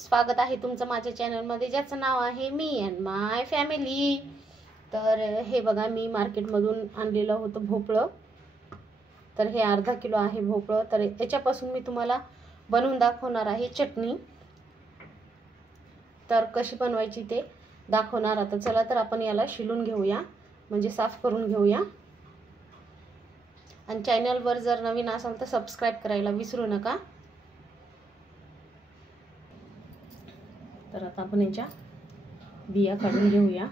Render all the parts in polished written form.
स्वागत आहे तुमचं माझ्या चॅनलमध्ये, ज्याचं नाव आहे मी अँड माय फॅमिली। तर हे बघा, मी मार्केटमधून आणलेलं होतं भोपळं। तर हे अर्धा किलो आहे भोपळं। तर याच्यापासून मी तुम्हाला बनवून दाखवणार आहे चटणी। तर कशी बनवायची ते दाखवणार। आता चला तर आपण याला शिलून घेऊया, म्हणजे साफ करून घेऊया। आणि चॅनलवर जर नवीन असाल तर सबस्क्राइब करायला विसरू नका। तर आता आपण याच्या बिया काढून घेऊया।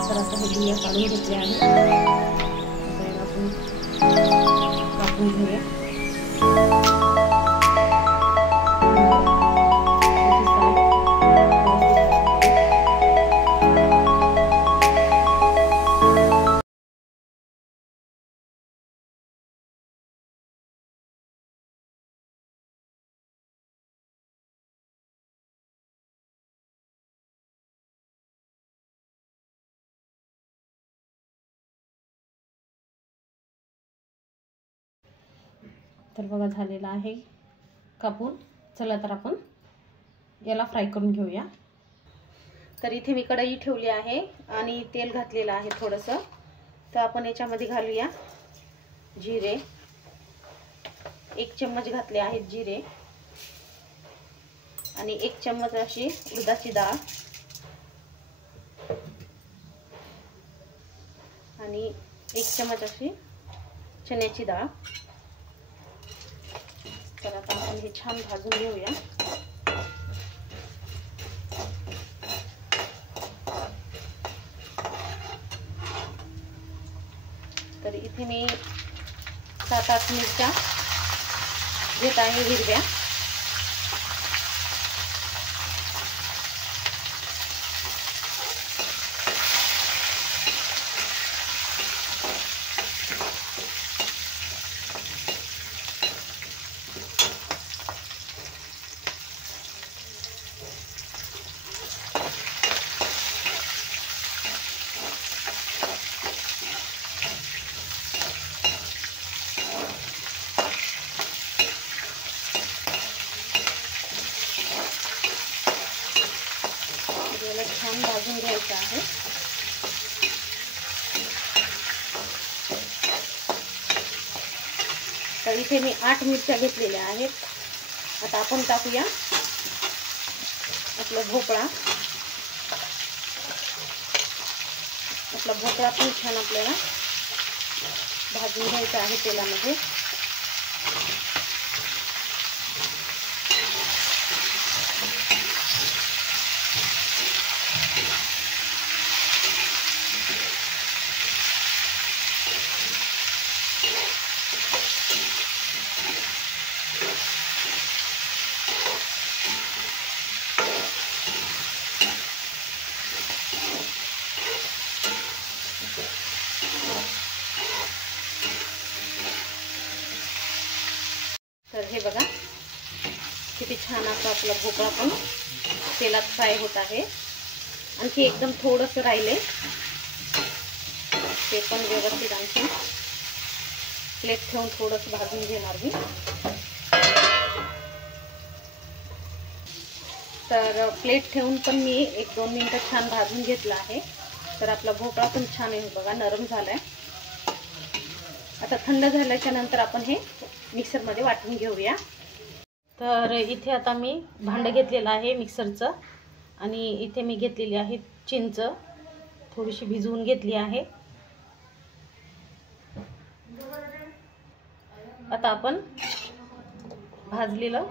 तर आता हे बिया काढून घेतले आहेत। आता आपण कापून घेऊया। तर बघा, झालेला आहे कापून। चला तर आपण याला फ्राय करून घेऊया। तर इथे मी कढई ठेवली आहे आणि तेल घातलेलं आहे थोडंसं। तर आपण याच्यामध्ये घालूया जिरे। 1 चम्मच घातले आहेत जिरे, आणि 1 चम्मच अशी उडदाची डाळ, आणि 1 चम्मच अशी चण्याची डाळ। तर आता आपण हे छान भाजून घेऊया। तर इथे मी 7-8 मिरच्या घेत आहे हिरव्या। याला छान भाजून घ्यायचं आहे। तर इथे मी 8 मिरच्या घेतलेल्या आहेत। आता आपण टाकूया आपला भोपळा। आपला भोपळा पण छान आपल्याला भाजून घ्यायचा आहे तेलामध्ये। तर हे बघा, किती छान असं आपला भोपळा पण तेलात फ्राय होत आहे। आणखी एकदम थोडंसं राहिले, ते पण व्यवस्थित आणखी प्लेट ठेवून थोडंसं भाजून घेणार मी। तर प्लेट ठेवून पण मी 1-2 मिनिटं छान भाजून घेतला आहे। तर आपला भोपळा पण छान आहे बघा, नरम झालाय। आता थंड झाल्याच्या नंतर आपण हे मिक्सरमध्ये वाटून घेऊया। तर इथे आता मी भांडं घेतलेलं आहे मिक्सरचं, आणि इथे मी घेतलेली आहे चिंच, थोडीशी भिजवून घेतली आहे। आता आपण भाजलेलं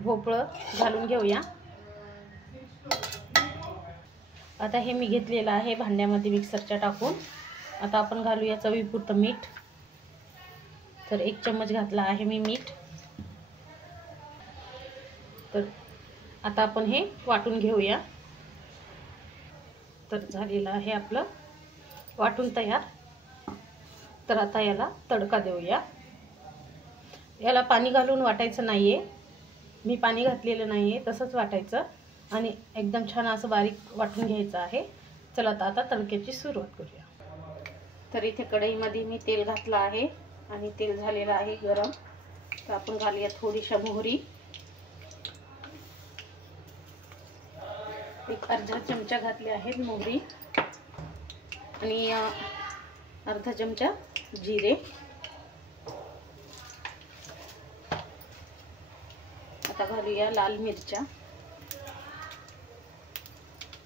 भोपळं घालून घेऊया। आता हे मी घेतलेलं आहे भांड्यामध्ये मिक्सरच्या टाकून। आता आपण घालूया चवीपुरतं मीठ। तर 1 चम्मच घातला आहे मी मीठ। तर आता आपण हे वाटून घेऊया। तर झालेलं आहे आपलं वाटून तयार। तर आता याला तडका देऊया. याला पाणी घालून वाटायचं नाहीये, मी पाणी घातलेलं नाहीये, तसंच वाटायचं आणि एकदम छान असं बारीक वाटून घ्यायचं आहे. चला आता तडक्याची सुरुवात करूया. तर इथे कढईमध्ये मी तेल घातलं आहे आणि तेल झालेलं आहे गरम. तर आपण घालूया थोडीशी मोहरी, एक अर्धा चमचा घातले आहेत मोहरी आणि अर्धा चमचा जिरे. आता घालूया लाल मिरच्या.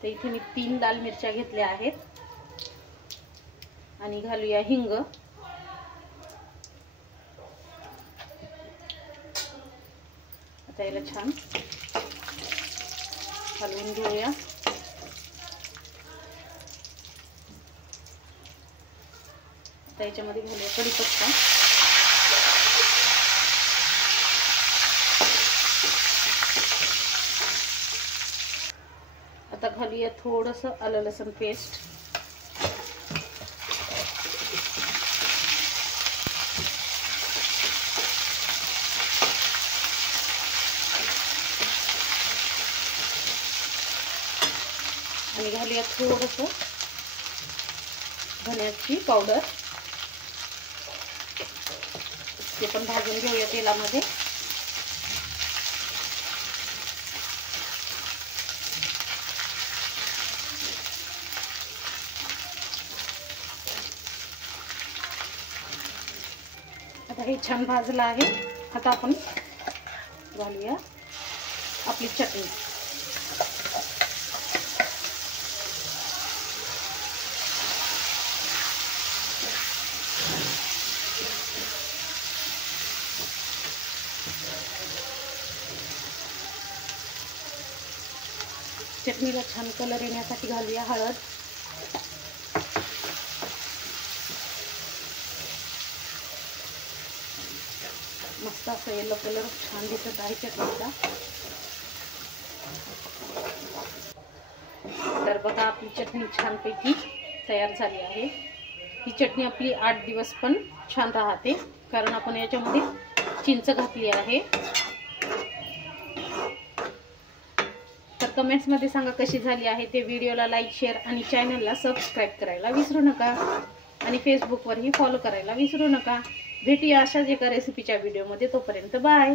तर इथे मी 3 लाल मिरच्या घेतल्या आहेत आणि घालूया हिंग. आता याला छान हलवून घेऊया. आता याच्यामध्ये घालूया कढीपत्ता. आता घालूया थोडंसं आलं लसूण पेस्ट. आणि घालूया थोडंसं धन्याची पावडर. ते पण भाजून घेऊया तेलामध्ये. आता हे छान भाजलं आहे. आता आपण घालूया आपली चटणी. चटणीला छान कलर येण्यासाठी घालूया हळद. मस्त असं येलो कलर छान दिसत आहे चटणीला. तर बघा आपली चटणी छानपैकी तयार झाली आहे. ही चटणी आपली 8 दिवस पण छान राहते, कारण आपण याच्यामध्ये चिंच घातली आहे. तर कमेंट्समध्ये सांगा कशी झाली आहे ते. व्हिडिओला लाईक, शेअर आणि चॅनलला सबस्क्राईब करायला विसरू नका आणि फेसबुकवरही फॉलो करायला विसरू नका. भेटूया अशाच एका रेसिपीच्या व्हिडिओमध्ये. तोपर्यंत बाय.